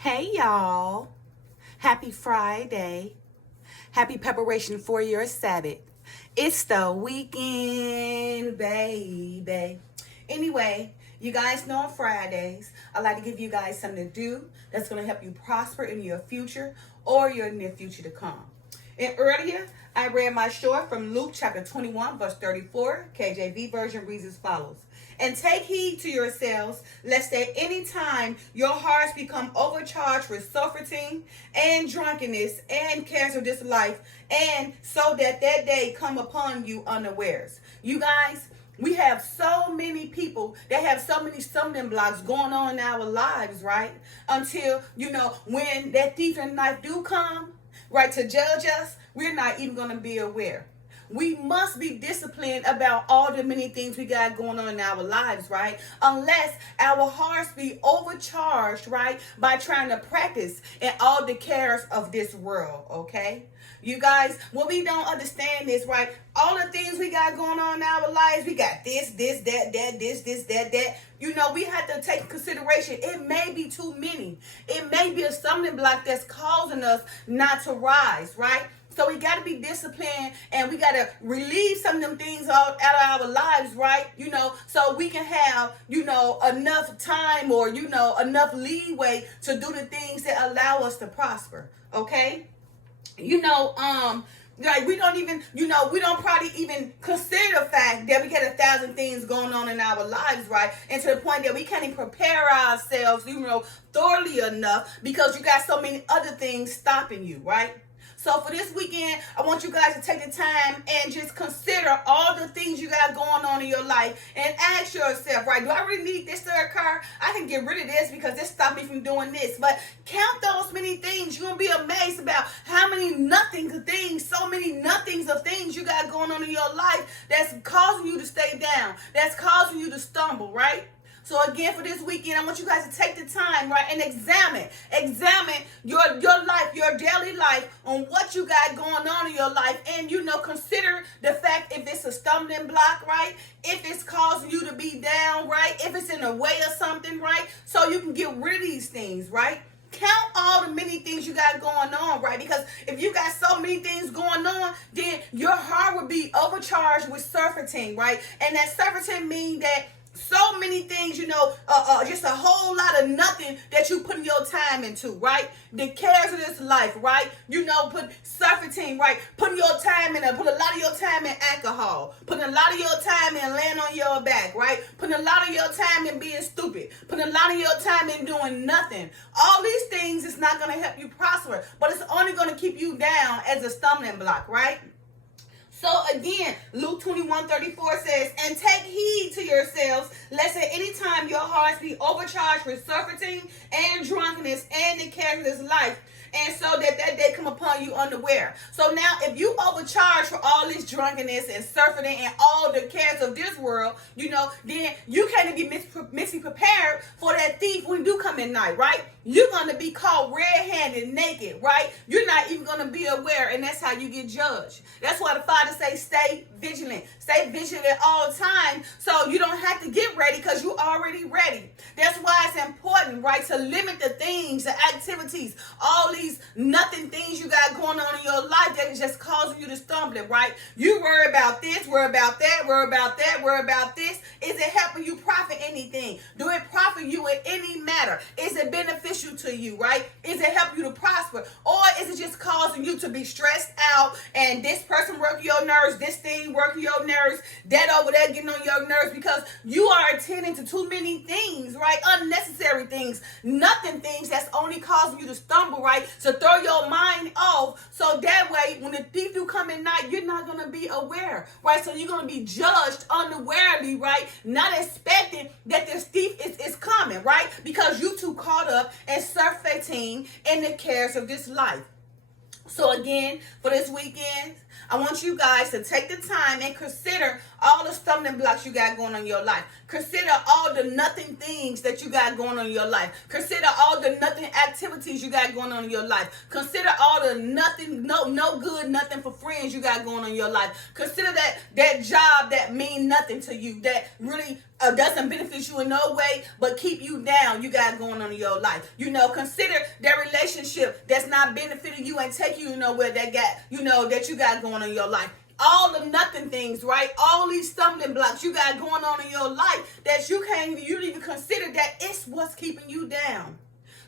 Hey y'all, happy Friday. Happy preparation for your Sabbath. It's the weekend, baby. Anyway, you guys know on Fridays, I like to give you guys something to do that's going to help you prosper in your future or your near future to come. And earlier, I read my short from Luke chapter 21, verse 34. KJV version reads as follows. And take heed to yourselves, lest at any time your hearts become overcharged with surfeiting and drunkenness and cares of this life, and so that day come upon you unawares. You guys, we have so many people that have so many stumbling blocks going on in our lives, right? Until, when that thief and knife do come, right, to judge us, we're not even going to be aware. We must be disciplined about all the many things we got going on in our lives, right? Unless our hearts be overcharged, right, by trying to practice in all the cares of this world, okay? You guys, what we don't understand is, right, all the things we got going on in our lives, we got this, that, that. We have to take consideration. It may be too many. It may be a stumbling block that's causing us not to rise, right? So we got to be disciplined, and we got to relieve some of them things out of our lives, right? So we can have, enough time or, enough leeway to do the things that allow us to prosper, okay? Like we don't even, we don't probably even consider the fact that we get 1,000 things going on in our lives, right? And to the point that we can't even prepare ourselves, thoroughly enough because you got so many other things stopping you, right? So for this weekend, I want you guys to take the time and just consider all the things you got going on in your life and ask yourself, right, do I really need this to occur? I can get rid of this because this stopped me from doing this. But count those many things. You're going to be amazed about how many nothings of things, so many nothings of things you got going on in your life that's causing you to stay down, that's causing you to stumble, right? So again, for this weekend, I want you guys to take the time, right, and examine your life, your daily life, on what you got going on in your life, and consider the fact if it's a stumbling block, right, if it's causing you to be down, right, if it's in the way of something, right, so you can get rid of these things, right. Count all the many things you got going on, right? Because if you got so many things going on, then your heart would be overcharged with surfeiting, right? And that surfeiting means that so many things, just a whole lot of nothing that you put your time into, right? The cares of this life, right? Put surfeiting, right? Put your time in put a lot of your time in alcohol. Put a lot of your time in laying on your back, right? Put a lot of your time in being stupid. Put a lot of your time in doing nothing. All these things is not going to help you prosper, but it's only going to keep you down as a stumbling block, right? So again, Luke 21:34 says, and take heed to yourselves, lest at any time your hearts be overcharged with surfeiting and drunkenness and the cares of this life, and so that day come upon you unaware. So now, if you overcharge for all this drunkenness and surfeiting and all the cares of this world, then you can't be mentally prepared for that thief when you do come at night, right? You're going to be caught red-handed, naked, right? You're not even going to be aware, and that's how you get judged. That's why the Father says stay vigilant. Stay vigilant all the time so you don't have to get ready because you're already ready. That's why it's important, right, to limit the things, the activities, all these nothing things you got going on in your life that is just causing you to stumble, right? You worry about this, worry about that, worry about that, worry about this. Is it helping you profit anything? Do it profit you in any matter? Is it beneficial to you, right? Is it help you to prosper? Or is it just causing you to be stressed out and this person working your nerves, this thing working your nerves, that over there getting on your nerves because you are attending to too many things, right? Unnecessary things, nothing things that's only causing you to stumble, right? So throw your mind off so that way when the thief do come at night, you're not going to be aware, right? So you're going to be judged unawarely, right? Not expecting that this thief is coming, right? Because you too caught up and surfeiting in the cares of this life. So again, for this weekend, I want you guys to take the time and consider all the stumbling blocks you got going on in your life. Consider all the nothing things that you got going on in your life. Consider all the nothing activities you got going on in your life. Consider all the nothing, no good, nothing for friends you got going on in your life. Consider that job that mean nothing to you, that really doesn't benefit you in no way, but keep you down, you got going on in your life. Consider that relationship that's not benefiting you and take you nowhere that you got going on in your life. All the nothing things, right? All these stumbling blocks you got going on in your life that you don't even consider that it's what's keeping you down.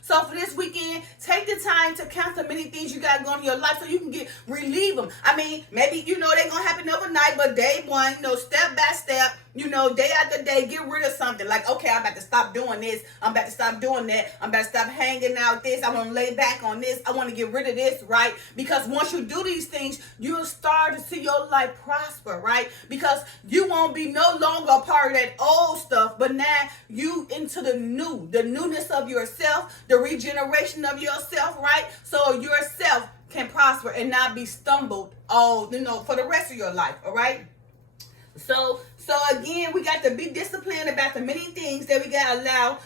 So for this weekend, take the time to count the many things you got going on in your life so you can relieve them. I mean, maybe, they're going to happen overnight, but day one, step by step, day after day, get rid of something. Like, okay, I'm about to stop doing this. I'm about to stop doing that. I'm about to stop hanging out this. I want to lay back on this. I want to get rid of this, right? Because once you do these things, you'll start to see your life prosper, right? Because you won't be no longer a part of that old stuff, but now you into the newness of yourself, the regeneration of yourself, right? So yourself can prosper and not be stumbled for the rest of your life, all right? So again, we got to be disciplined about the many things that we allow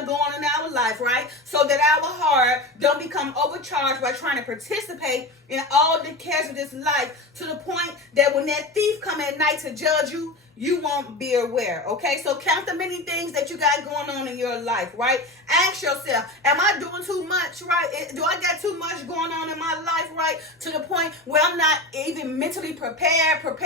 to go on in our life, right? So that our heart don't become overcharged by trying to participate in all the cares of this life to the point that when that thief come at night to judge you, you won't be aware, okay? So count the many things that you got going on in your life, right? Ask yourself, am I doing too much, right? Do I got too much going on in my life, right? To the point where I'm not even mentally prepared for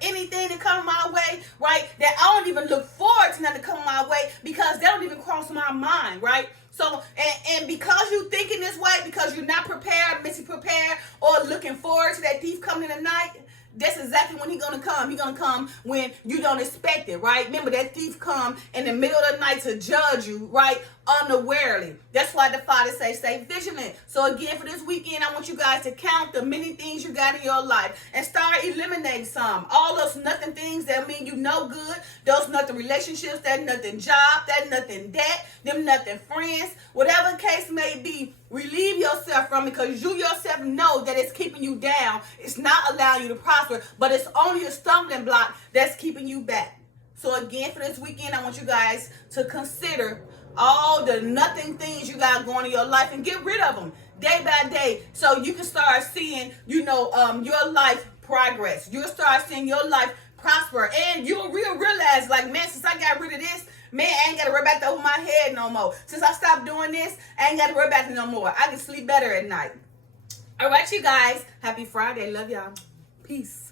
anything to come my way, right? That I don't even look forward to nothing to come my way because they don't even cross my mind, right? So, and because you thinking this way, because you're not prepared, mentally prepared, or looking forward to that thief coming in the night, that's exactly when he's going to come. He's going to come when you don't expect it, right? Remember, that thief come in the middle of the night to judge you, right? Unawarely. That's why the Father says, stay vigilant. So again, for this weekend, I want you guys to count the many things you got in your life and start eliminating some. All those nothing things that mean you no good, those nothing relationships, that nothing job, that nothing debt, them nothing friends, whatever the case may be, relieve yourself from it because you yourself know that it's keeping you down. It's not allowing you to prosper, but it's only a stumbling block that's keeping you back. So again, for this weekend, I want you guys to consider all the nothing things you got going in your life and get rid of them day by day so you can start seeing, your life progress. You'll start seeing your life prosper and you'll realize, like, man, since I got rid of this, man, I ain't got to worry about that over my head no more. Since I stopped doing this, I ain't got to worry about it no more. I can sleep better at night. All right, you guys. Happy Friday. Love y'all. Peace.